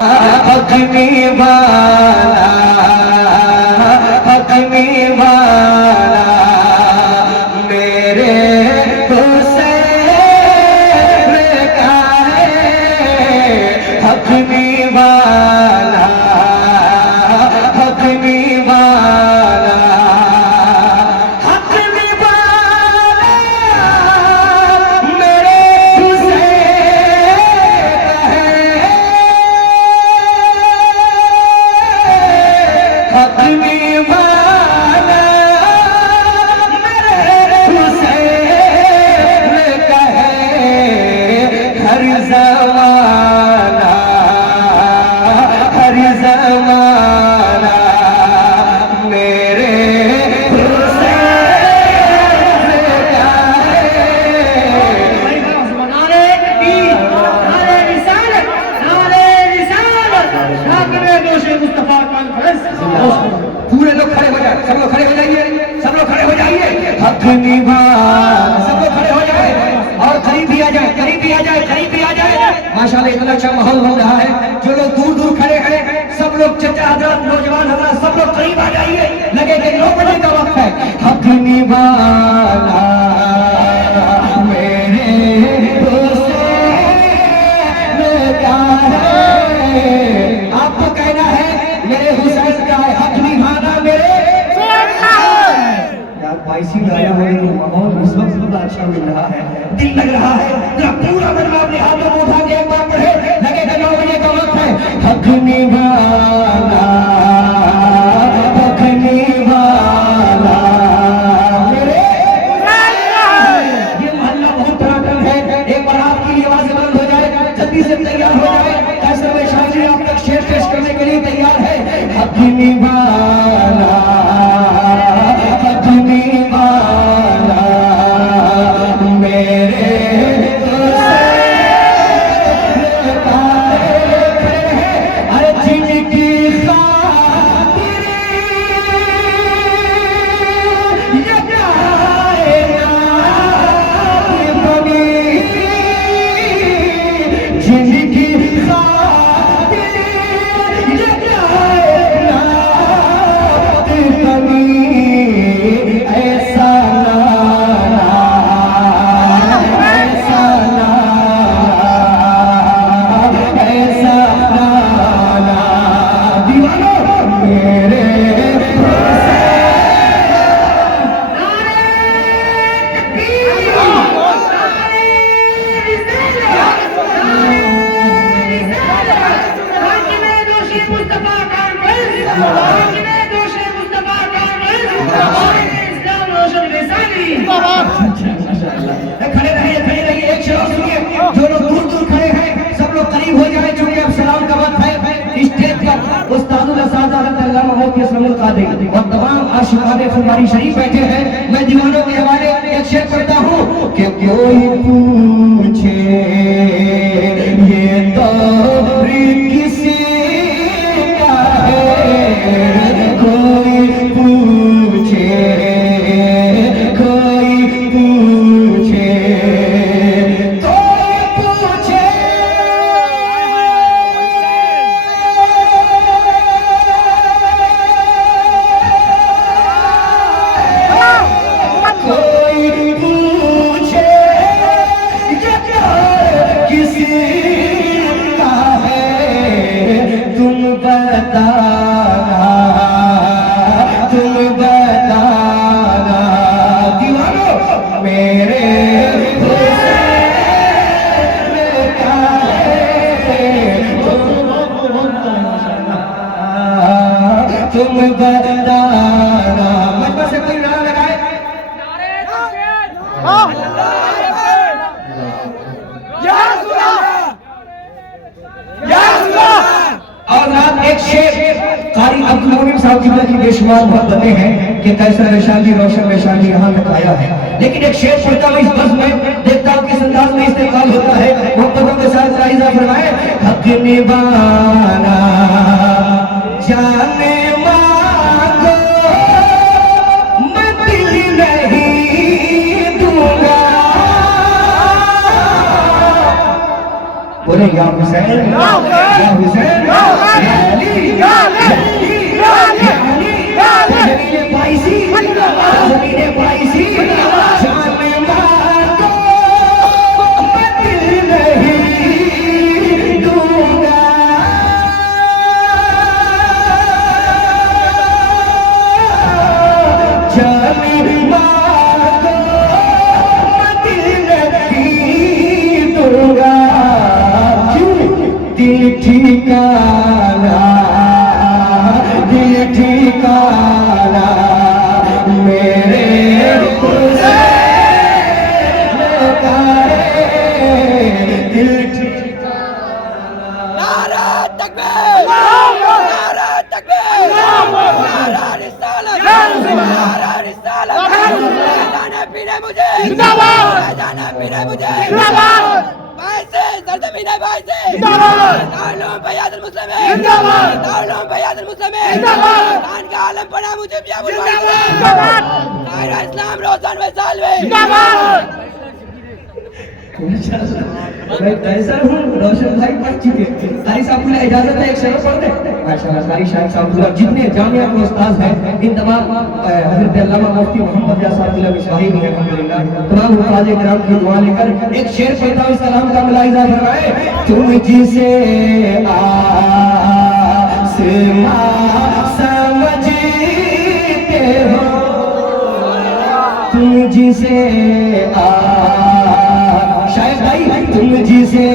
हकमी वाला हकमी वाला मेरे हुसैन का है हकमी वाला हकमी वाला हकमी वाला मेरे हुसैन का है हकमी वाला मेरे हुसैन का है हर ज़माना मेरे हुसैन का है। नारे तकबीर, नारे रिसालत, नारे रिसालत, शाकिरे दोषे मुस्तफा कॉन्फ्रेंस। पूरे लोग खड़े हो जाए, सब लोग खड़े हो जाइए, सब लोग खड़े हो जाइए। हकमी वाला सब लोग खड़े हो जाए और करीब भी आ जाए, करीब भी आ जाए, करीब भी आ जाए। माशाल्लाह इतना अच्छा माहौल हो रहा है। जो लोग दूर दूर खड़े हैं सब लोग चचा हजरत नौजवान हजरत सब लोग करीब आ जाइए। लगे कि 9 बजे का वक्त है। हकमी वाला मेरे हुसैन का है। आपको कहना है मेरे हुसैन का है हकमी वाला मेरे यार बाईसी गाया हो रही माहौल इस वक्त बड़ा अच्छा मिल रहा है, दिल लग रहा है। जरा पूरा मनवा अपने हाथों को उठा के एक बार पढ़े। लगेगा 9 बजे का वक्त है। हकमी वाला हकमी वाला मेरे ये मोहल्ला बहुत पुराना है। एक बार आपकी आवाज़ बंद हो जाए, जल्दी से तैयार हो जाए। कैसर में शाजी आप तक शेर पेश करने के लिए तैयार है। हकमी वाला हकमी वाला मेरे हुसैन का है। अरे जिनकी खातिर ये कायनात बनी, जिनकी खातिर ये कायनात बनी, ऐसा नाना ऐसा नाना ऐसा नाना दीवानो मेरे नारे तकबीर, नारे रिसालत, नारे रिसालत, शाकिरे दोषे मुस्तफा कॉन्फ्रेंस, शाकिरे दोषे मुस्तफा कॉन्फ्रेंस, इस्लाम रोशन वैशाली। खड़े रहिए, खड़े रहिए। एक शेर और सुनिए। जो लोग दूर दूर खड़े हैं सब लोग करीब हो जाए, क्योंकि अब सलाम का वक्त है। स्टेज पर उस्तादुल असातिज़ा अल्लामा मौलवी इसमाइल कादरी और तमाम आशिकाने फुलवारी शरीफ बैठे हैं। मैं दीवानों के हवाले एक शेर पढ़ता हूँ कि कोई पूछे ये दौर किसी का है, कोई पूछे कोई पूछे कोई पूछे कोई पूछे ये प्यार किसी का है, तुम बताना दीवानो मेरे हुसैन का है। तुम बताना मजमा से कोई नारा लगाए। और रात एक शेर कारी अब्दुल मोमिन साहब जी की बेशुमार मोहब्बतें हैं कि कैसर वैशाली रोशन वैशाली यहाँ तक आया है। लेकिन एक शेर पढ़ता हूँ इस बस में, देखता हूँ किस अंदाज में इस्तेमाल होता है। मोहब्बतों के साथ जायजा फरमाए। हकमी वाला जाने मांगो मैं दिल नहीं दूंगा। बोले या हुसैन या हुसैन ठिकाना, दिल ठिकाना मेरे हुसैन का है, दिल ठिकाना। नारा तकबीर, नारा तकबीर, नारा रिसालत, नारा रिसालत, जाना पीने मुझे, जाना पीने मुझे, भाई से सरजमीन है, भाई से दारुल बयादुल मुस्लिमीन, दारुल बयादुल मुस्लिमीन, खान का आलम पड़ा मुझे पिया बुलवाई, कायरा इस्लाम रोशन वैसाल में मैं कैसर हूँ, रोशन भाई पढ़ चुके। कारी साहब को इजाजत है, एक शेर पढ़ दे। माशाल्लाह, कारी शाहिद साहब पूरा जितने जामिया के उस्ताद हैं, इन तमाम हज़रत अल्लामा मुफ्ती मोहम्मद यासर बिल्ला मिशवाही भी अल्हम्दुलिल्लाह, तमाम उस्ताद किराम की दुआ लेकर एक शेर पढ़ता हूँ, सलाम का मुलाहिजा फरमाए। तुम जिसे आसमां समझते हो, तुम जिसे शायद भाई तुम जिसे